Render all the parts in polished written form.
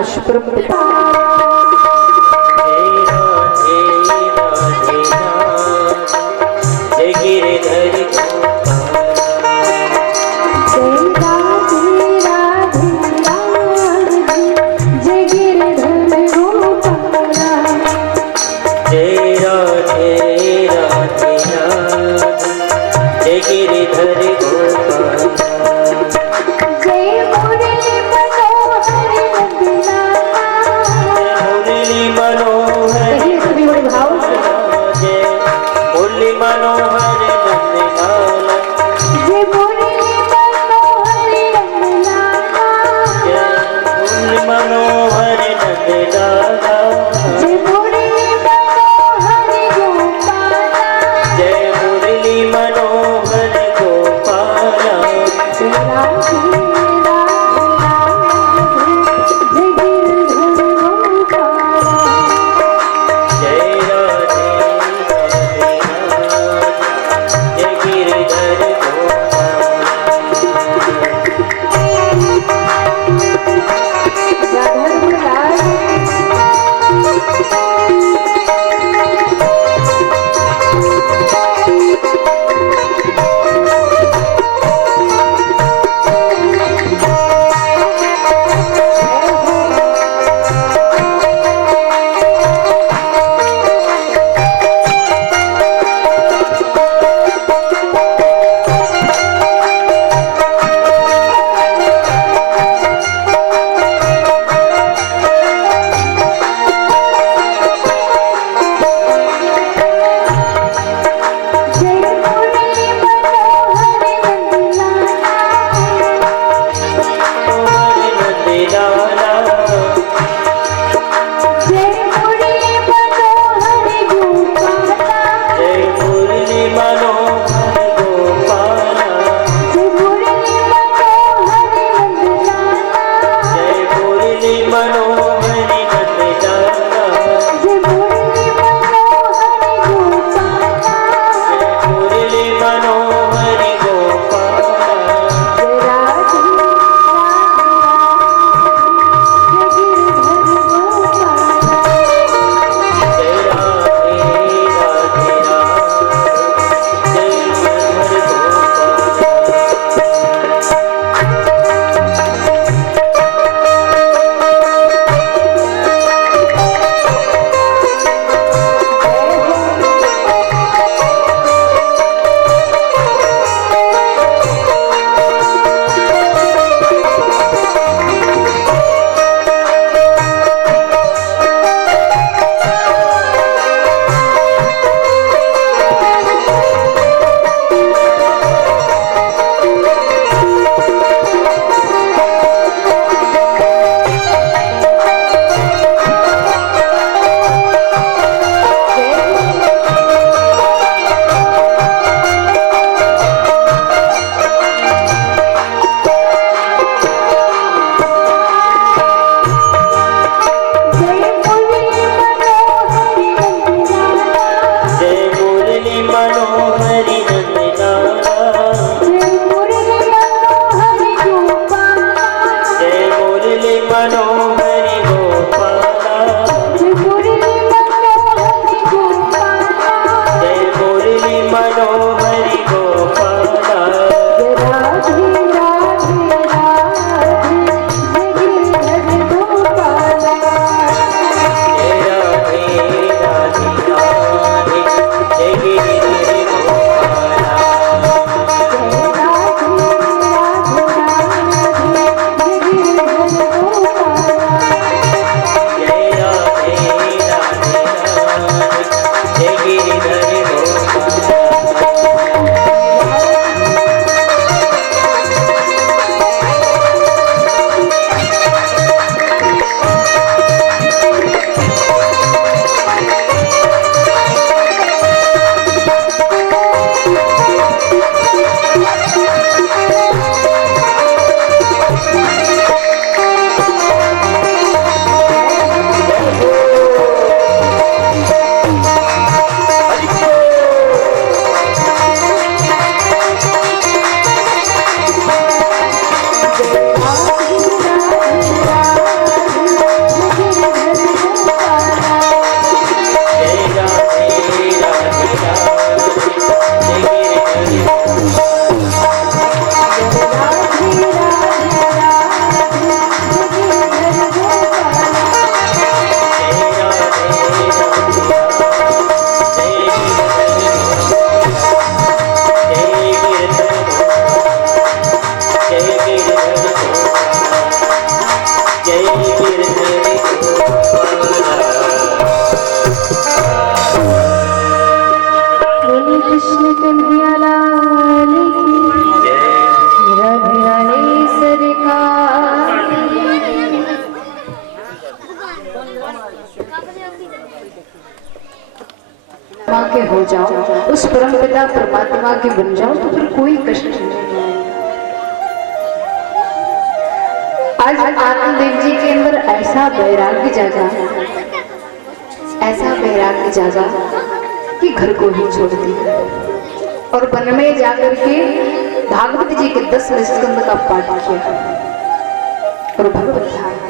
प्रकाश ब्रह्म परमात्मा के हो जाओ, उस परम पिता परमात्मा के बन जाओ, तो फिर कोई कष्ट नहीं आएगा। आज आत्मदेव जी के अंदर ऐसा वैराग्य जागा, ऐसा वैराग्य जागा कि घर को ही छोड़ दिया और वन में जाकर के भागवत जी के 10वें स्कंद का पाठ किया और भगवत धारणा।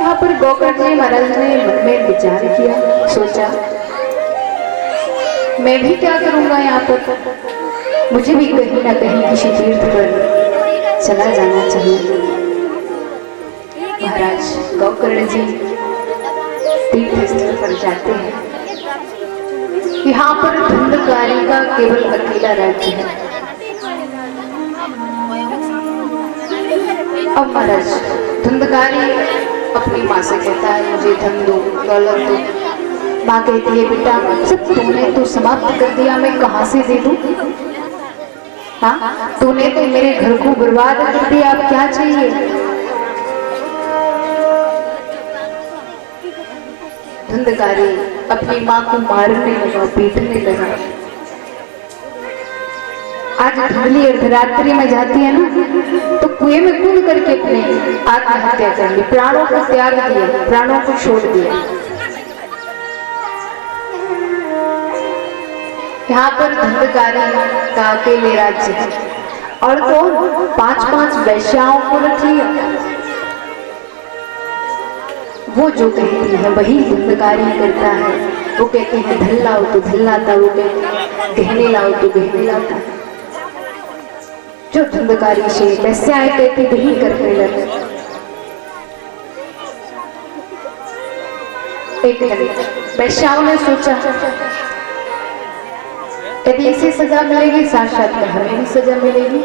यहाँ पर गोकर्ण जी महाराज ने मन में विचार किया, सोचा मैं भी क्या करूंगा, यहाँ पर मुझे भी कहीं ना कहीं किसी तीर्थ पर चला जाना चाहिए। महाराज गोकर्ण जी तीर्थ स्थल पर जाते हैं। यहाँ पर धुंधकारी का केवल अकेला राज्य है। अब महाराज धुंधकारी अपनी माँ से कहता है मुझे धन दो, दौलत दो। माँ कहती है बेटा सब तूने तो समाप्त कर दिया, मैं कहाँ से दे दूं? हाँ, तूने तो मेरे घर को बर्बाद कर दिया, अब क्या चाहिए? धुंधकारी अपनी माँ को मारने लगा, पीटने लगा। आज धुंधली अर्धरात्रि में जाती है ना, तो कुएं में कूद करके अपने आत्महत्या कर ली, प्राणों को त्याग दिया, प्राणों को छोड़ दिया। यहाँ पर धुंधकारी का अकेले राज्य है और कौन 5-5 वैश्याओं को रख लिया। वो जो कहती है वही धुंधकारी करता है। वो कहते हैं धन लाओ तो धन लाता, वो कहते गहने लाओ तो गहने लाता। जो धुंधकारी से वैश्याएं कहती वही करने लगे। एक दिन वैश्याओं ने सोचा यदि इसे सजा मिलेगी साक्षात हमें भी सजा मिलेगी,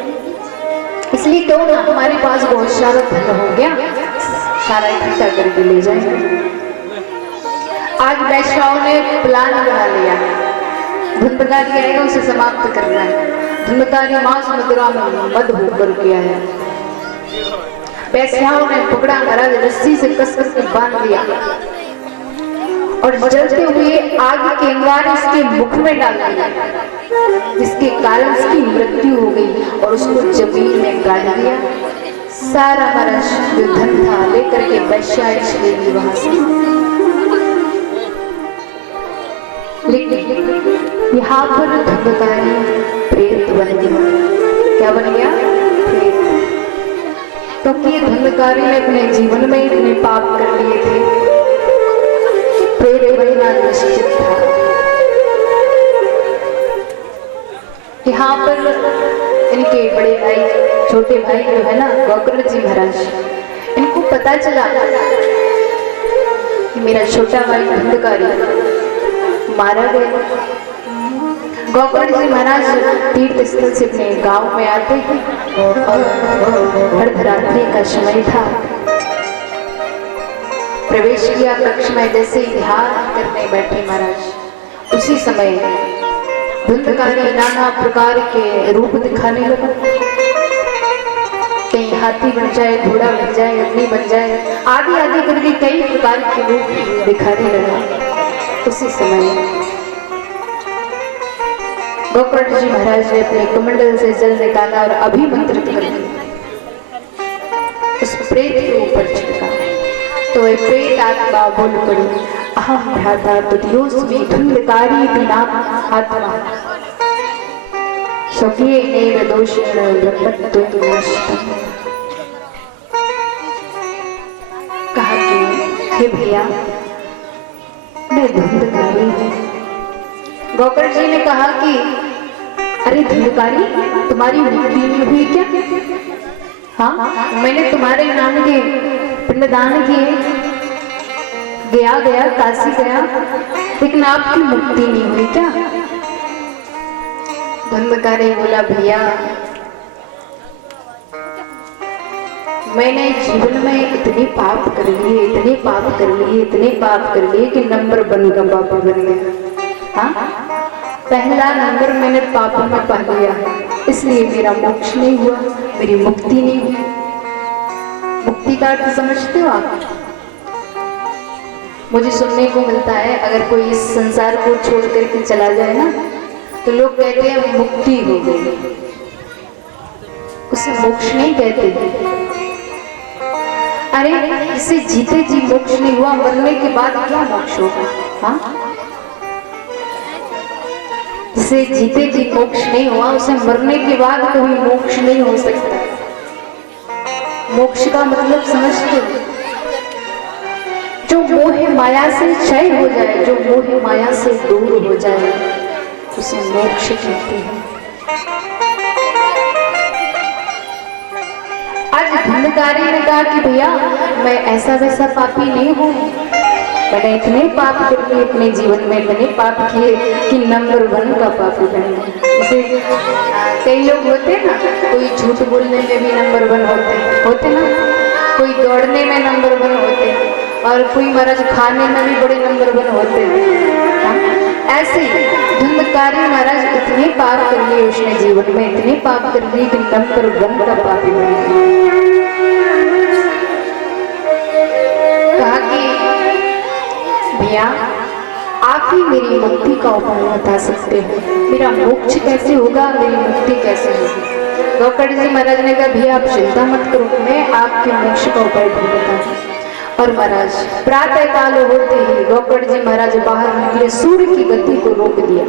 इसलिए क्यों ना हमारे पास बहुत सारा धन हो गया, सारा इकट्ठा करके ले जाएंगे। आज वैश्याओं ने प्लान बना लिया, धुंधकारी आएगा उसे समाप्त करना है। धुंधकारी मांस मदिरा में मद होकर के आया। वैश्याओं ने पकड़ा, महाराज रस्सी से कस के बांध दिया और जलते हुए आग के अंगार उसके मुख में डाल दिया, जिसके कारण उसकी मृत्यु हो गई और उसको जमीन में गाड़ दिया। सारा महाराज जो धन था लेकर के वैश्या चली गई वहां से। लेकिन यहाँ पर धुंधकारी प्रेत बन गया। क्या बन गया? प्रेत। क्योंकि धुंधकारी ने अपने जीवन में इतने पाप कर लिए थे, प्रेत बनना निश्चित था। यहाँ पर इनके बड़े भाई, छोटे भाई जो है ना गोकर्ण जी महाराज, इनको पता चला कि मेरा छोटा भाई धुंधकारी मारा गया। गोकर्ण जी महाराज तीर्थ स्थल से अपने गांव में आते हैं और अर्धरात्रि का समय था। प्रवेश किया कक्ष में, जैसे ही ध्यान करने बैठे महाराज, उसी समय धुंधकारी नाना प्रकार के रूप दिखाने लगा। कहीं हाथी बन जाए, घोड़ा बन जाए, अग्नि बन जाए, आदि आदि करके कई प्रकार के रूप दिखाने लगा। उसी समय गोकर्ण जी महाराज ने अपने कमंडल से जल निकाला और अभिमंत्रित कर उस प्रेत के ऊपर छिड़का, तो वह प्रेत आत्मा बोल पड़ी, अहम भ्राता तुद्योस्मि धुंधकारी दिनाम आत्मा स्वकीय नेव दोषेण ब्रह्मत्व नाशतम। कहा कि हे भैया मैं धुंधकारी हूँ। गोकर्ण जी ने कहा कि अरे धुंधकारी तुम्हारी मुक्ति नहीं हुई क्या? हाँ, मैंने तुम्हारे नाम के पिंडदान किए, गया काशी गया, लेकिन आपकी मुक्ति नहीं हुई क्या? धुंधकारी बोला भैया मैंने जीवन में इतने पाप कर लिए, इतने पाप कर लिए, इतने पाप कर लिए कि नंबर 1 का पापा बन गया। हाँ, पहला नंबर मैंने पापों में पा लिया, इसलिए मेरा मोक्ष नहीं हुआ, मेरी मुक्ति नहीं हुई। मुक्ति का अर्थ समझते हो आप? मुझे सुनने को मिलता है अगर कोई इस संसार को छोड़ करके चला जाए ना तो लोग कहते हैं मुक्ति हो गई, उसे मोक्ष नहीं कहते। अरे इसे जीते जी मोक्ष नहीं हुआ, मरने के बाद क्या मोक्ष होगा? हाँ, जिसे जीते जी मोक्ष नहीं हुआ उसे मरने के बाद कोई मोक्ष नहीं हो सकता। मोक्ष का मतलब समझते हो? जो मोह माया से क्षय हो जाए, जो मोह माया से दूर हो जाए उसे मोक्ष कहते हैं। आज धुंधकारी ने कहा कि भैया मैं ऐसा वैसा पापी नहीं हूँ, मैंने इतने पाप किए अपने जीवन में, मैंने पाप किए कि नंबर 1 का पापी बन गया। जैसे कई लोग होते ना, कोई झूठ बोलने में भी नंबर 1 होते ना, कोई दौड़ने में नंबर 1 होते, और कोई महाराज खाने में भी बड़े नंबर 1 होते हैं। ऐसे ही धुंधकारी महाराज इतने पाप कर लिए उसने जीवन में, इतने पाप कर लिए कि नंबर 1 का पापी बन गया। कहा कि भैया आप ही मेरी मुक्ति का उपाय बता सकते हो, मेरा मोक्ष कैसे होगा, मेरी मुक्ति कैसे होगी? गौकर्ण जी महाराज ने कहा भैया आप चिंता मत करो, मैं आपके मोक्ष का उपाय ढूंढता हूँ। और महाराज प्रातः काल होते ही गौकर्ण जी महाराज बाहर निकले, सूर्य की गति को रोक दिया।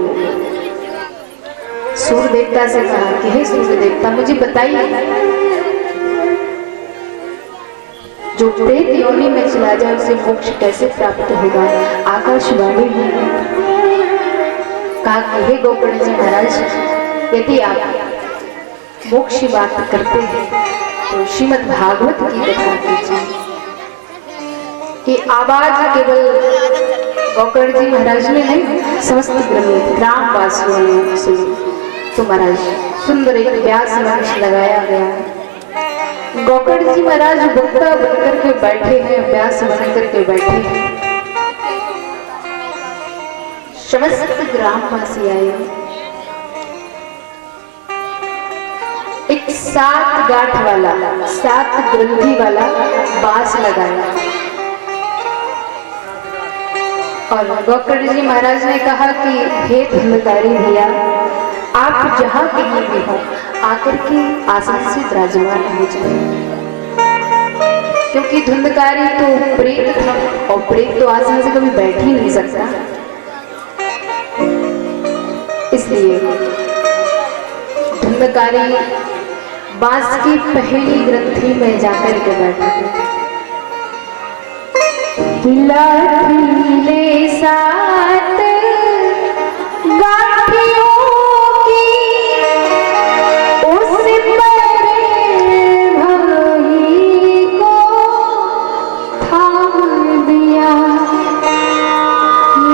सूर्य देवता से कहा कि हे सूर्य देवता मुझे बताइए, जो प्रेत योनि में चला जाए उसे मोक्ष कैसे प्राप्त होगा? आकाशवाणी है। कहा कि हे गौकर्ण जी महाराज यदि आप मोक्ष की बात करते हैं तो श्रीमद् भागवत की कथा कीजिए। कि आवाज केवल गौकर्ण जी महाराज ने नहीं, समस्त ग्रामवासियों ने सुनी। तो महाराज सुंदर एक व्यास मंच लगाया गया। गौकर्ण जी महाराज वक्ता बनकर के बैठे हैं, व्यास बनकर के बैठे हैं। समस्त ग्रामवासी आए, एक 7 गांठ वाला, 7 ग्रंथि वाला बांस लगाया। और गौकर्ण जी महाराज ने कहा कि हे धुंधकारी भैया आप जहाँ कहीं भी हो आकर के आसन से विराजमान हो जाए, क्योंकि धुंधकारी तो प्रेत था और प्रेत तो आसन से कभी बैठ ही नहीं सकता। इसलिए धुंधकारी बांस की पहली ग्रंथि में जाकर के बैठा। लाठीले 7 गाठियों की उस बड़े भाई को थाम दिया।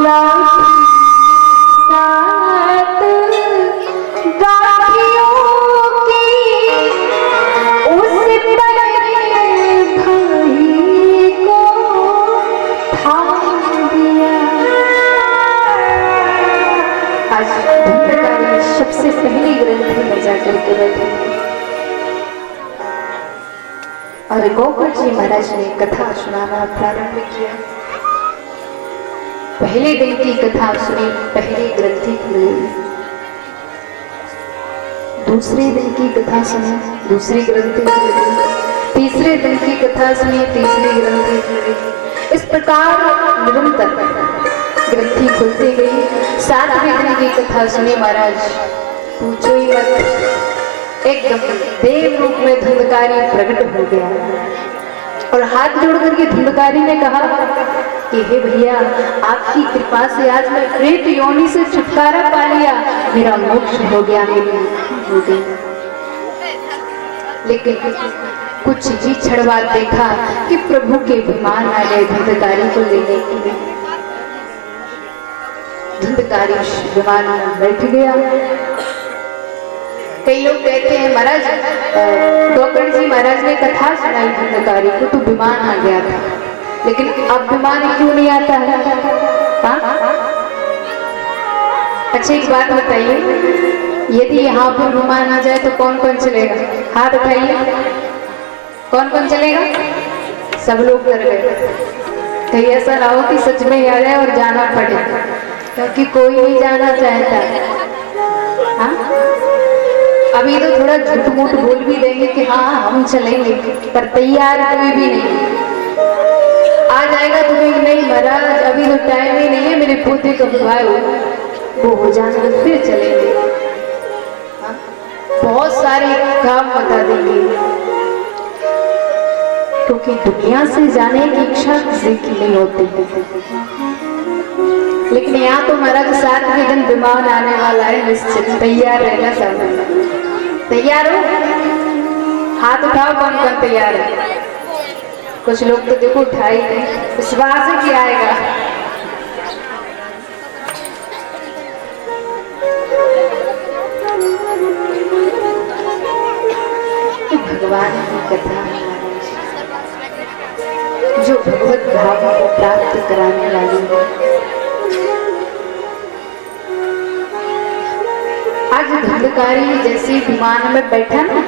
लाठीले 7 गाठियों की उस बड़े भाई को सबसे पहली ग्रंथि में जाकर के बैठे और गौकर्ण जी महाराज ने कथा सुनाना प्रारंभ किया। पहले दिन की कथा सुनी, पहली ग्रंथि खुली। दूसरे दिन की कथा सुनी, दूसरी ग्रंथि खुली। तीसरे दिन की कथा सुनी, तीसरी ग्रंथि खुली। इस प्रकार निरंतर ग्रंथि खुलती गई। 7वें दिन की कथा सुनी महाराज, पूछो ही मत, एकदम देव रूप में धुंधकारी प्रकट हो गया और हाथ जोड़ करके धुंधकारी ने कहा कि हे भैया आपकी कृपा से आज मैं प्रेत योनि से छुटकारा पा लिया, मेरा मोक्ष हो गया, मेरी हो गई। लेकिन कुछ ही क्षण बाद देखा कि प्रभु के विमान आ गए धुंधकारी को लेने के लिए। धुंधकारी विमान में बैठ गया। कई लोग कहते हैं महाराज गौकर्ण जी महाराज ने कथा सुनाई धुंधकारी को तो विमान आ गया था, लेकिन अब विमान क्यों नहीं आता है? अच्छा एक बात बताइए, यदि यहाँ पर विमान आ जाए तो कौन कौन चलेगा? हाथ उठाइए, कौन कौन चलेगा? सब लोग डर गए। कहीं ऐसा ना हो कि सच में ही आ जाए और जाना पड़े, क्योंकि कोई नहीं जाना चाहता। हाँ, अभी तो थोड़ा झूठ मूठ बोल भी देंगे कि हाँ हम चलेंगे, पर तैयार कोई भी नहीं आ जाएगा। तुम्हें नहीं महाराज अभी तो टाइम ही नहीं है, मेरे पोते का विवाह वो हो जाना फिर चलेंगे। हाँ? बहुत सारे काम बता देंगे, क्योंकि दुनिया से जाने की इच्छा किसी की नहीं होती। लेकिन यहाँ तो महाराज 7 के दिन विमान आने वाला है, निश्चित तैयार रहना। सब तैयार हो? हाथ उठाओ, कौन कौन तैयार है? कुछ लोग तो देखो उठाई नहीं, विश्वास है कि आएगा। भगवान की कथा जो भगवत भाव को प्राप्त कराने वाली है। आज धंधकारी जैसे विमान में बैठा ना,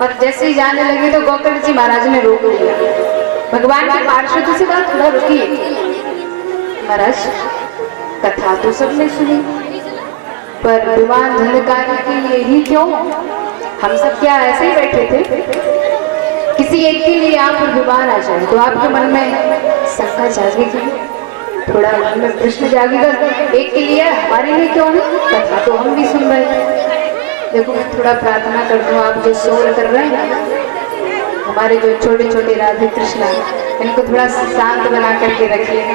और जैसे ही जाने लगे तो गोकर्ण जी महाराज ने रोक लिया। भगवान के पार्षद से कहा थोड़ा रुकिए महाराज, कथा तो सबने सुनी, पर विमान धंधकारी के लिए ही क्यों? हम सब क्या ऐसे ही बैठे थे? किसी एक के लिए आप विमान आ जाए तो आपके मन में शंका जागेगी, थोड़ा मन में प्रश्न जागेगा, एक के लिए हमारे लिए क्यों नहीं? कथा तो हम भी सुन रहे थे। देखो मैं थोड़ा प्रार्थना करता हूँ, आप जो शोर कर रहे हैं ना, हमारे जो छोटे छोटे राधे कृष्णा, इनको थोड़ा शांत बना करके रखिएगा,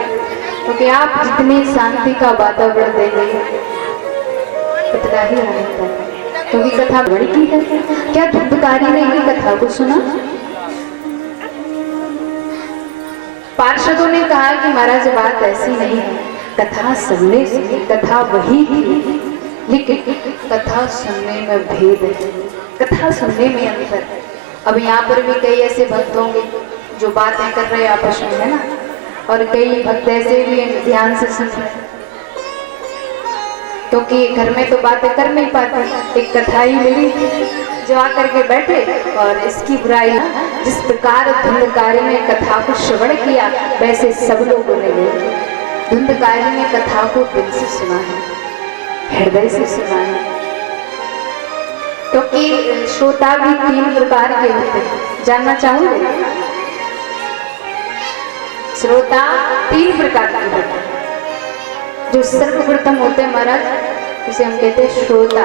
क्योंकि आप जितनी शांति का वातावरण देंगे उतना ही आनंद है। क्योंकि कथा बड़ी की है। क्या धुंधकारी ने ये कथा को सुना? पार्षदों ने कहा कि महाराज बात ऐसी नहीं है, कथा सबने सुनी, कथा वही थी, लेकिन कथा सुनने में भेद है, कथा सुनने में अंतर। अब यहाँ पर भी कई ऐसे भक्त होंगे जो बातें कर रहे हैं आपस में, है ना, और कई भक्त ऐसे भी ध्यान से सुन रहे हैं, क्योंकि घर में तो बातें कर नहीं पाते। एक कथा ही मिली जो आकर के बैठे और इसकी बुराई, जिस प्रकार धुंधकारी ने कथा को श्रवण किया वैसे सब लोगों ने नहीं। धुंधकारी ने कथा को दिल से सुना है, हृदय से सुना है, क्योंकि श्रोता भी 3 प्रकार के होते हैं। जानना चाहोगे? श्रोता 3 प्रकार के होते हैं। जो सर्वप्रथम होते हैं महाराज, उसे हम कहते हैं श्रोता,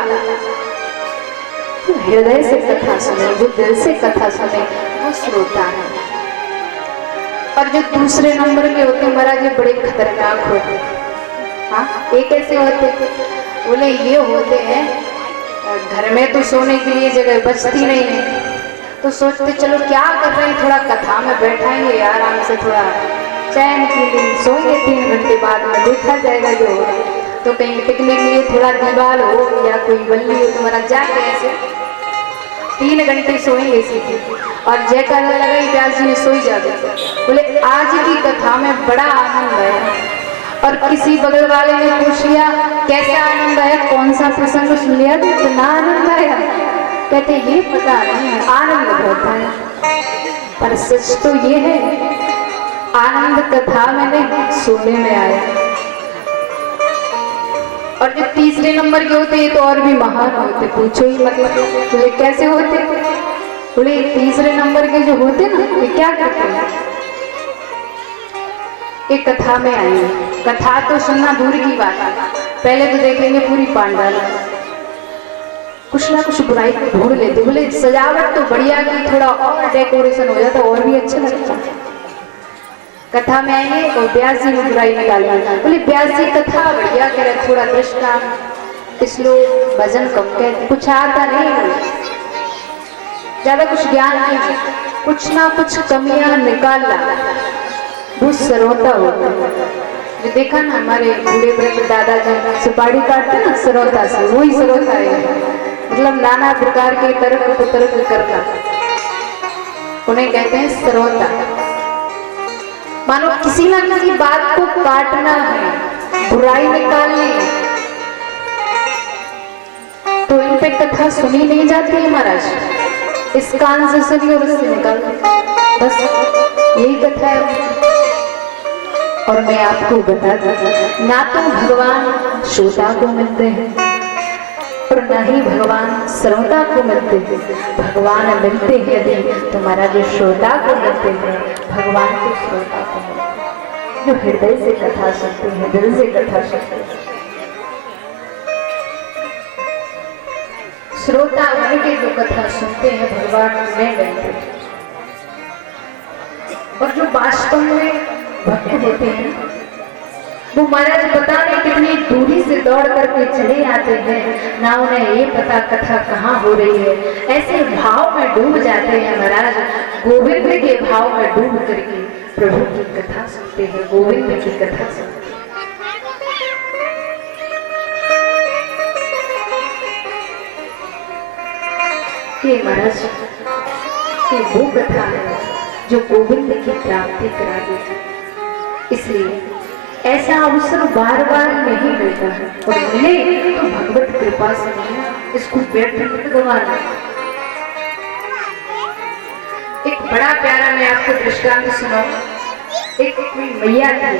हृदय से कथा सुने, जो दिल से कथा सुने वो श्रोता है। और जो दूसरे नंबर के होते हैं महाराज, ये बड़े खतरनाक होते हैं। हाँ, एक ऐसे होते बोले ये होते हैं घर में तो सोने के लिए जगह बचती नहीं है, तो सोचते चलो क्या कर रहे हैं, थोड़ा कथा में बैठाएंगे आराम से, थोड़ा चैन की दिन सोएंगे, 3 घंटे बाद में देखा जाएगा जो हो। तो कहीं टिकने के लिए थोड़ा दीवार हो या कोई बल्ली हो, तुम्हारा जाके ऐसे 3 घंटे सोएंगे सीधे, और जयकारा लगाई व्यास जी ने सोई जाते। बोले आज की कथा में बड़ा आनंद है। और किसी बगल वाले ने पूछ लिया कैसा आनंद आया, कौन सा प्रसंग सुन लिया तो इतना आनंद आया? कहते ये पता नहीं है, आनंद बहुत है, पर सच तो ये है आनंद कथा में नहीं सुनने में आया। और जो तीसरे नंबर के होते हैं तो और भी महान होते, पूछो ही मत। बोले कैसे होते? बोले तीसरे नंबर के जो होते ना, ये क्या करते हैं, एक कथा में आएंगे, कथा तो सुनना दूर की बात है, पहले तो देखेंगे पूरी पांडाल, कुछ ना कुछ बुराई ढूंढ लेते। बोले सजावट तो बढ़िया की, थोड़ा और डेकोरेशन हो जाता और भी अच्छा लगता। कथा में आएंगे और व्यास जी में बुराई निकालेंगे। बोले व्यास जी कथा बढ़िया करे, थोड़ा दृष्टांत, श्लोक, भजन कम कह, कुछ आता नहीं, ज्यादा कुछ ज्ञान नहीं, कुछ ना कुछ कमियां निकालना, वो सरौता होता है। जो देखा ना हमारे बूढ़े बड़े दादाजी सुपारी काटते ना सरौता से, वही सरौता है, मतलब नाना प्रकार के तर्क वितर्क करना, उन्हें कहते हैं सरौता। मानो किसी ना किसी बात को काटना है, बुराई निकालनी है, तो इन पे कथा सुनी नहीं जाती है महाराज, इस कान से सुनी और उससे निकाल बस। यही कथा है। और मैं आपको बता दूं, ना तो भगवान श्रोता को मिलते हैं और ना ही भगवान श्रोता को मिलते हैं। भगवान मिलते हैं यदि तुम्हारा जो श्रोता को मिलते हैं, भगवान को श्रोता को मिलते हैं जो हृदय से कथा सुनते हैं, दिल से कथा सुनते हैं। श्रोता बन के जो कथा सुनते हैं, भगवान में मिलते हैं। और जो वास्तव में भक्त होते हैं, वो महाराज पता नहीं कितनी दूरी से दौड़ करके चले आते हैं, ना उन्हें ये पता कथा कहाँ हो रही है। ऐसे भाव में डूब जाते हैं महाराज, गोविंद के भाव में डूब करके प्रभु की कथा सुनते हैं, गोविंद की कथा सुनते हैं। ये महाराज ये वो कथा है जो गोविंद की प्राप्ति करा देती। इसलिए ऐसा अवसर बार बार नहीं मिलता है, और मिले तो भगवत कृपा से मिले, इसको व्यर्थ मत गवाना। एक बड़ा प्यारा मैं आपको दृष्टांत सुनाऊं। एक कोई मैया थी,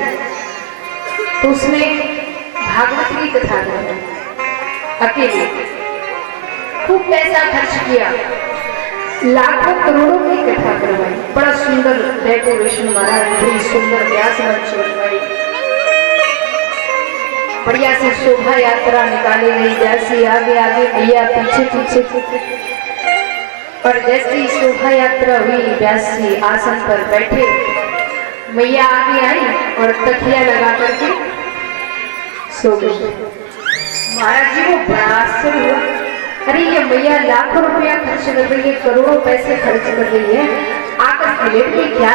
तो उसने भागवत की कथा की अकेले, खूब पैसा खर्च किया, लाखों करोड़ों की कथा करवाई, बड़ा सुंदर डेकोरेशन मारा, बड़ी सुंदर व्यास मंच बनवाई, बढ़िया से शोभा यात्रा निकाली गई, जैसे आगे आगे मैया पीछे पीछे। और जैसी शोभा यात्रा हुई, व्यास जी आसन पर बैठे, मैया आगे आई और तकिया लगा करके सो गई। महाराज जी को बड़ा आश्चर्य हुआ, अरे ये मैया लाखों रुपया खर्च कर रही है, करोड़ों पैसे खर्च कर रही है, आकर लेट के क्या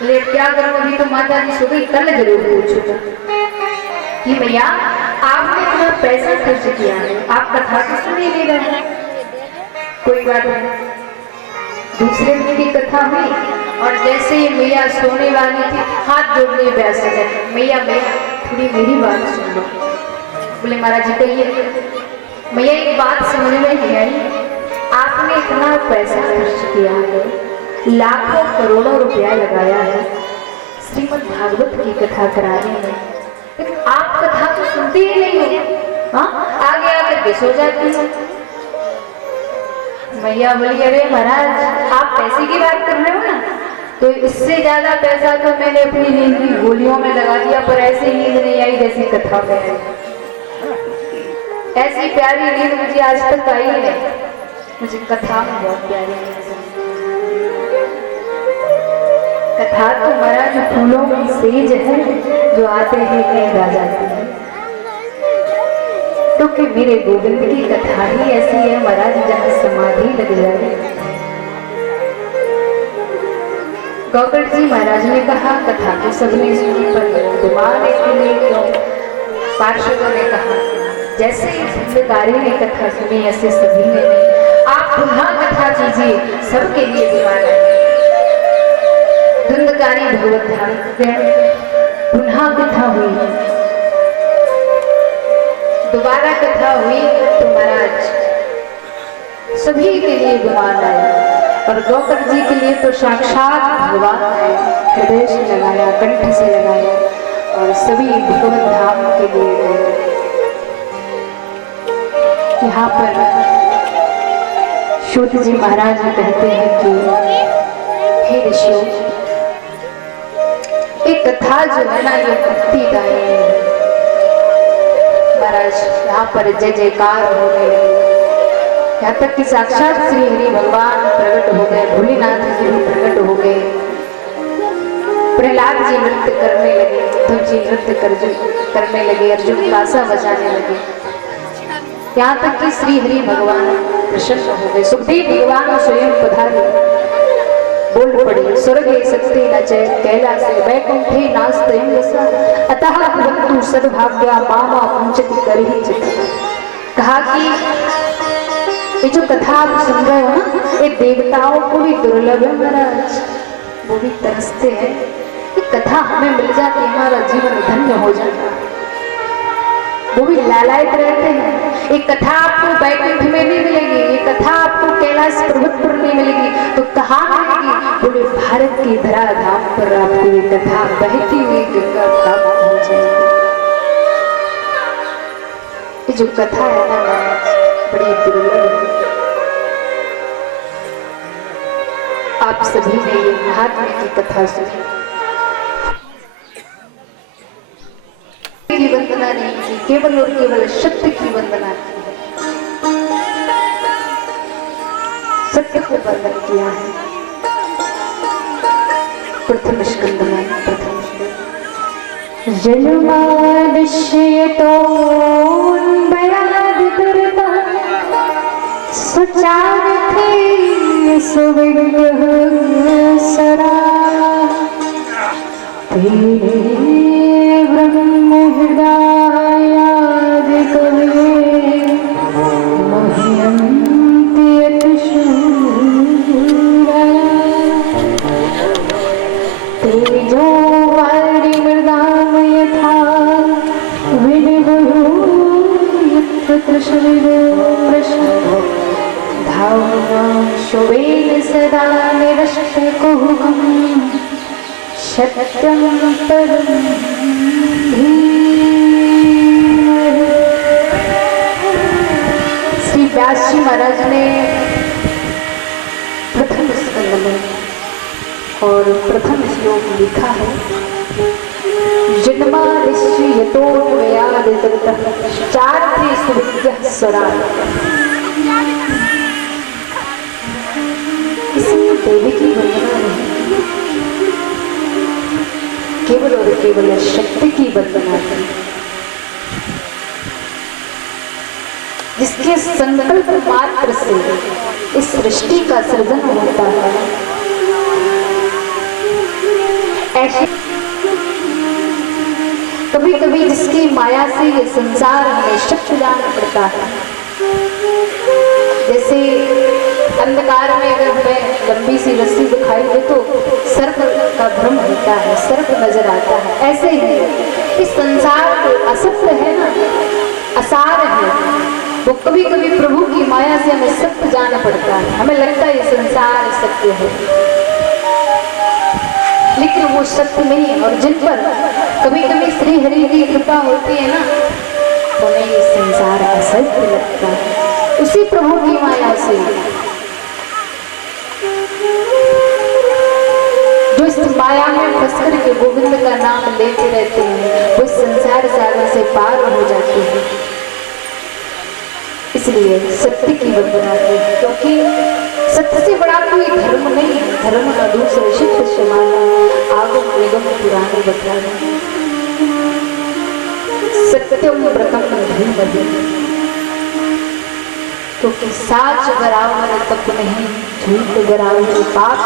लेट क्या करूंगी? तो माता जी सो गई, कल जरूर पूछूंगा कि मैया आपने इतना पैसा खर्च किया है, आप कथा तो सुन ही नहीं रहे। कोई बात नहीं, दूसरे दिन की कथा हुई, और जैसे ही मैया सोने वाली थी, हाथ जोड़ने व्यास ने, मैया मैया थोड़ी मेरी बात सुन लो। बोले महाराज जी कहिए। मैया एक बात समझ में नहीं आई, आपने इतना पैसा खर्च किया है, लाखों करोड़ों रुपया लगाया है श्रीमद् भागवत की कथा कराने में, लेकिन आप कथा तो सुनते ही नहीं हो, हाँ आगे आकर के सो जाती हो। मैया बोली अरे महाराज आप पैसे की बात कर रहे हो ना, तो इससे ज्यादा पैसा तो मैंने अपनी नींद की गोलियों में लगा दिया, पर ऐसी नींद नहीं आई जैसी कथा में है। ऐसी प्यारी नींद मुझे आज तक आई है, मुझे कथा में बहुत प्यारी नींद। कथा तो महाराज फूलों की सेज है, जो आते ही नींद आ जाती है। तो कि मेरे गोविंद की कथा ही ऐसी है महाराज, जहाँ समाधि लग जाए। गौकर्ण जी महाराज ने कहा कथा तो सबने सुनी, पर दिमाग के लिए क्यों? पार्षदों ने कहा जैसे धुंधकारी ने कथा सुनी, ऐसे सभी ने नहीं। आप पुनः कथा कीजिए, सबके लिए दीवान है। धुंधकारी भगवत ध्यान पुनः कथा हुई, दोबारा कथा हुई, तो महाराज सभी के लिए विमान आए, और गौकर्ण जी के लिए तो साक्षात भगवान आए, हृदय से लगाया, कंठ से लगाया, और सभी भगवत धाम के लिए गए। यहाँ पर सूत जी महाराज कहते हैं कि हे ऋषियों, एक कथा जो है ना, ये मुक्तिदायी है। महाराज यहाँ पर जय जयकार हो गए, यहाँ तक कि साक्षात श्री हरि भगवान प्रकट हो गए, भोलेनाथ जी भी प्रकट हो गए, प्रहलाद जी नृत्य करने लगे, उद्धव जी नृत्य करने लगे, अर्जुन कासा बजाने लगे, यहाँ तक कि श्री हरि भगवान प्रसन्न हो गए। सुखदेव भगवान स्वयं पधारे, बोल पड़े स्वर्गे शक्ति न चैत कैलासे वैकुंठे नास्त्यं रसा अतः भवन्तु सद्भाग्या मामा मुञ्चति करहि चित्। कहा कि ये जो कथा आप सुन रहे हो ना, ये देवताओं को भी दुर्लभ है महाराज, वो भी तरसते हैं। ये कथा हमें मिल जाती, हमारा जीवन धन्य हो जाता। वो भी लालायित रहते हैं। एक कथा आपको बैकुंठ में नहीं मिलेगी, ये कथा आपको कैलाश पर्वत पर नहीं मिलेगी, तो कहाँ मिलेगी? बोले भारत की धराधाम पर आपको ये कथा बहती हुई गंगा प्राप्त हो जाएगी। ये जो कथा है ना बड़ी दुर्लभ है। आप सभी ने ये महात्मा की कथा सुनी, की वंदना नहीं की, केवल और केवल सत्य की वंदना की है, सत्य को वंदन किया है। प्रथम स्कंद में प्रथम जन्मादिश्यतो बयादितरता सुचारिते सुविग्रह सरा तेरे ब्रह्म हृदयादि कवे मह्यन्ति अतिशूरा तेजो वारिमृदाम यथा विनिवहो यत्र शरीरो प्रश्नो धावनं शुभेन सदा निरस्तकुहकम् सत्यं परं धीमहि। श्री व्यास जी महाराज ने प्रथम स्कंद में और प्रथम श्लोक लिखा है, जन्मादिश्य यतोऽन्वयादितरतः चार्थे सुविद्यः स्वराट्। इसमें देवी की वंदना नहीं, केवल और केवल शक्ति की वंदना की, जिसके संकल्प मात्र से इस सृष्टि का सृजन होता है। ऐसे कभी कभी जिसकी माया से ये संसार हमें शक्ति जाना पड़ता है। जैसे अंधकार में अगर हमें लंबी सी रस्सी दिखाई दे तो सर्प का भ्रम होता है, सर्प नजर आता है। ऐसे ही इस संसार को असत्य है ना, असार है, वो कभी कभी प्रभु की माया से हमें सत्य जाना पड़ता है। हमें लगता है ये संसार सत्य है, लेकिन वो सत्य नहीं है। और जिन पर कभी कभी श्री हरि की कृपा होती है ना, तो उन्हें ये संसार असत्य लगता है। उसी प्रभु की माया से जो इस माया में फंस करके गोविंद का नाम लेते रहते हैं, वो संसार सागर से पार हो जाते हैं। इसलिए सत्य की वंदना की, क्योंकि सत्य से बड़ा कोई धर्म नहीं है। धर्म का दूसरे शिष्य समाना आगम निगम पुराण बताना सत्यम व्रतम धीमहि, क्योंकि साच गरावर तप नहीं, झूठ गरावर पाप,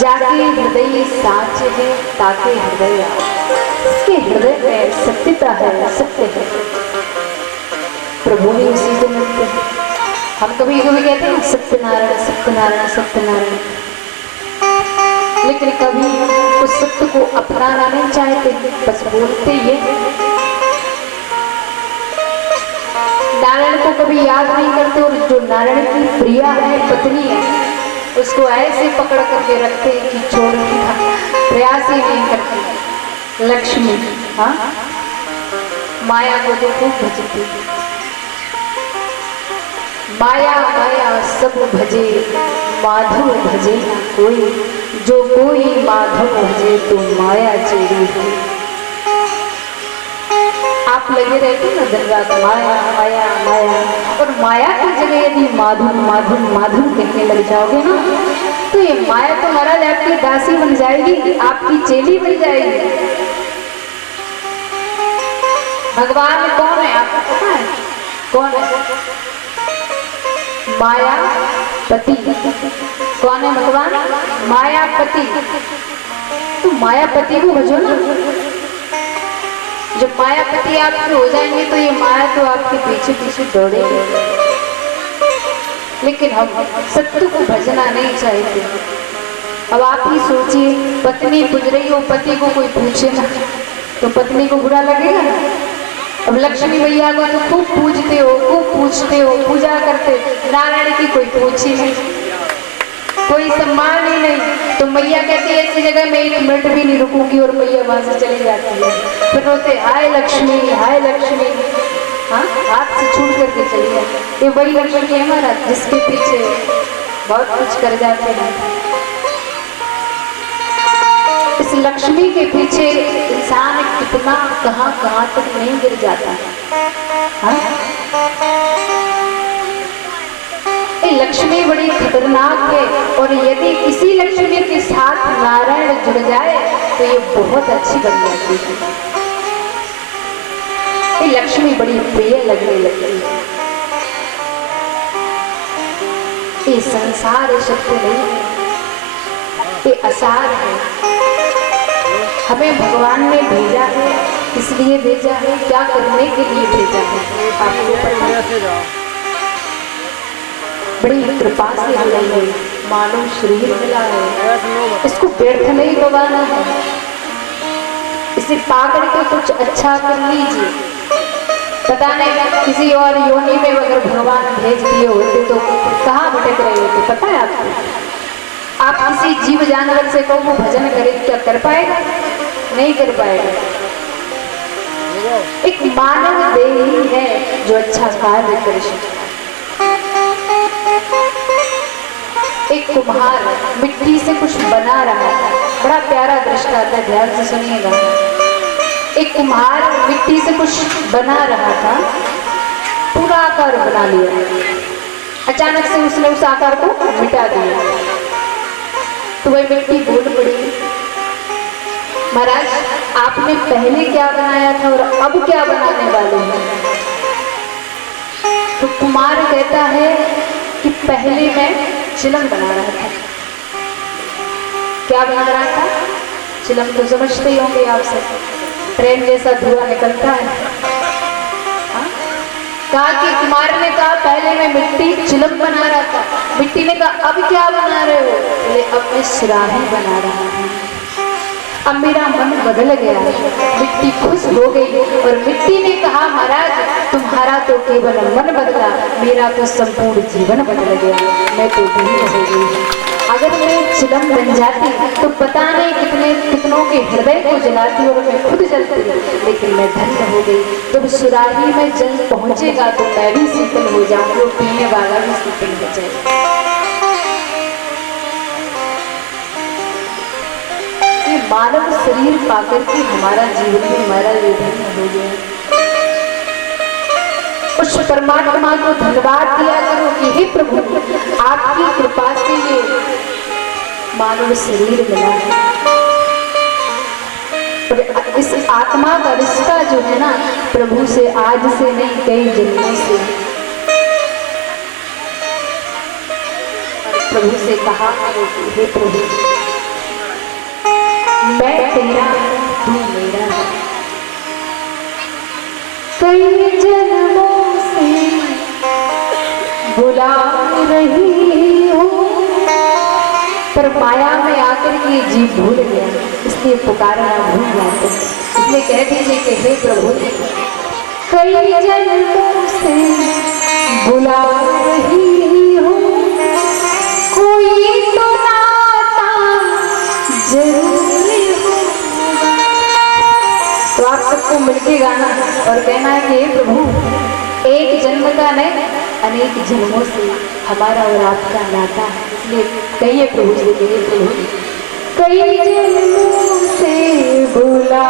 जाके हृदय साच है ताके हृदय। इसके हृदय में सत्यता है, सत्य है, प्रभु ही उसी से मिलते हैं। हम कभी कभी कहते हैं सत्यनारायण सत्यनारायण सत्यनारायण, लेकिन कभी उस सत्य को अपनाना नहीं चाहते, बस बोलते ये। नारायण को कभी याद नहीं करते, और जो नारायण की प्रिया है, पत्नी है, उसको ऐसे पकड़ करके रखते हैं कि छोड़ने का प्रयास ही नहीं करती। लक्ष्मी हाँ माया को जो खूब भजती, माया माया सब भजे माधव भजे ना कोई, जो कोई माधव भजे तो माया चेरी है। आप लगे रहते ना दिन रात माया माया माया, और माया की जगह यदि माधव माधव माधव कहने लग जाओगे ना, तो ये माया तो महाराज आपकी दासी बन जाएगी, आपकी चेली बन जाएगी। भगवान कौन है आपको पता है? कौन है? मायापति। कौन है भगवान? मायापति। तो मायापति को भजो ना। जब मायापति आपके हो जाएंगे तो ये माया तो आपके पीछे पीछे दौड़ेगी। लेकिन हम सत्य को भजना नहीं चाहते। अब आप ही सोचिए, पत्नी पूज रही हो, पति को कोई पूछे ना तो पत्नी को बुरा लगेगा ना। अब लक्ष्मी मैया को तो खूब पूजते हो, खूब पूछते हो, पूजा करते, नारायण की कोई पूछ ही नहीं, कोई सम्मान ही नहीं। तो मैया कहती है ऐसी जगह मैं 1 मिनट भी नहीं रुकूंगी और मैया वहां से चली जाती है। फिर रोते हाय लक्ष्मी, हाय लक्ष्मी, हाँ हाथ से छूट करके चली जाती। ये वही लक्ष्मी है हमारा जिसके पीछे बहुत कुछ कर जाते हैं। इस लक्ष्मी के पीछे इंसान कितना कहां तक नहीं गिर जाता है। हाँ? ये लक्ष्मी बड़ी खतरनाक है और यदि इसी लक्ष्मी के साथ नारायण जुड़ जाए तो ये बहुत अच्छी बन जाती है। ये लक्ष्मी बड़ी प्रिय लगने लगती है। ये संसार है, सत्य नहीं, ये असार है। हमें भगवान ने भेजा है, इसलिए भेजा है, क्या करने के लिए भेजा है आपको पता है? बड़ी कृपा से हमें मानव शरीर मिला है, इसको व्यर्थ नहीं गवाना है। इसे पाकर के कुछ अच्छा कर लीजिए। पता नहीं किसी और योनि में अगर भगवान भेज दिए होते तो कहाँ भटक रहे होते, पता है आपको? आप किसी जीव जानवर से कहो वो भजन करे, क्या कर पाएगा? नहीं कर पाएगा। एक मानव देह ही है जो अच्छा कार्य कर सकता है। एक कुम्हार मिट्टी से कुछ बना रहा है, बड़ा प्यारा दृष्टांत है, ध्यान से सुनिएगा। एक कुम्हार मिट्टी से कुछ बना रहा था, पूरा आकार बना लिया, अचानक से उसने उस आकार को मिटा दिया तो वह मिट्टी भूल पड़ी। महाराज आपने पहले क्या बनाया था और अब क्या बनाने वाले हैं? तो कुम्हार कहता है कि पहले मैं चिलम बना रहा था। क्या बना रहा था? चिलम तो समझते ही होंगे आप सब, ट्रेन जैसा धुआं निकलता है। कहा कि कुमार ने कहा पहले मैं मिट्टी चिलम बना रहा था। मिट्टी ने कहा अब क्या बना रहे हो? बोले अब मैं सुराही बना रहा हूँ। अब मेरा मन बदल गया। मिट्टी खुश हो गई और मिट्टी ने कहा महाराज तुम्हारा तो केवल मन बदला, मेरा तो संपूर्ण जीवन बदल गया, मैं तो धन्य हो गई। अगर मैं चिलम बन जाती तो पता नहीं कितनों के हृदय को जलाती और मैं खुद जलती, लेकिन मैं धन्य हो गई। जब सुराही में जल पहुंचेगा तो मैं भी शीतल हो जाऊंगी और पीने वाला भी शीतल हो जाएगा। ये मानव शरीर पाकर के हमारा जीवन में हमारा ये धन्य हो गया। उस परमात्मा को धन्यवाद दिया करो कि हे प्रभु आपकी कृपा से ये मानव शरीर मिला है। और इस आत्मा का रिश्ता जो है ना प्रभु से आज से नहीं कई जन्मों से। प्रभु से कहा करो कि हे प्रभु मैं तेरा तू मेरा। कई जन्मों से बुला रही हूँ पर माया में आकर के जीव भूल गया, इसलिए पुकारना भूल जाते। इसलिए कह दीजिए कि हे प्रभु कई जन्मों से बुला रही हूँ, कोई तो नाता जरूरी होगा। तो आप सबको मिलके गाना और कहना है कि हे प्रभु एक जन्म का नहीं अनेक जन्मों से हमारा और आपका नाता है। इसलिए कहिए प्रभु से, कहिए प्रभु कई जन्मों से बुला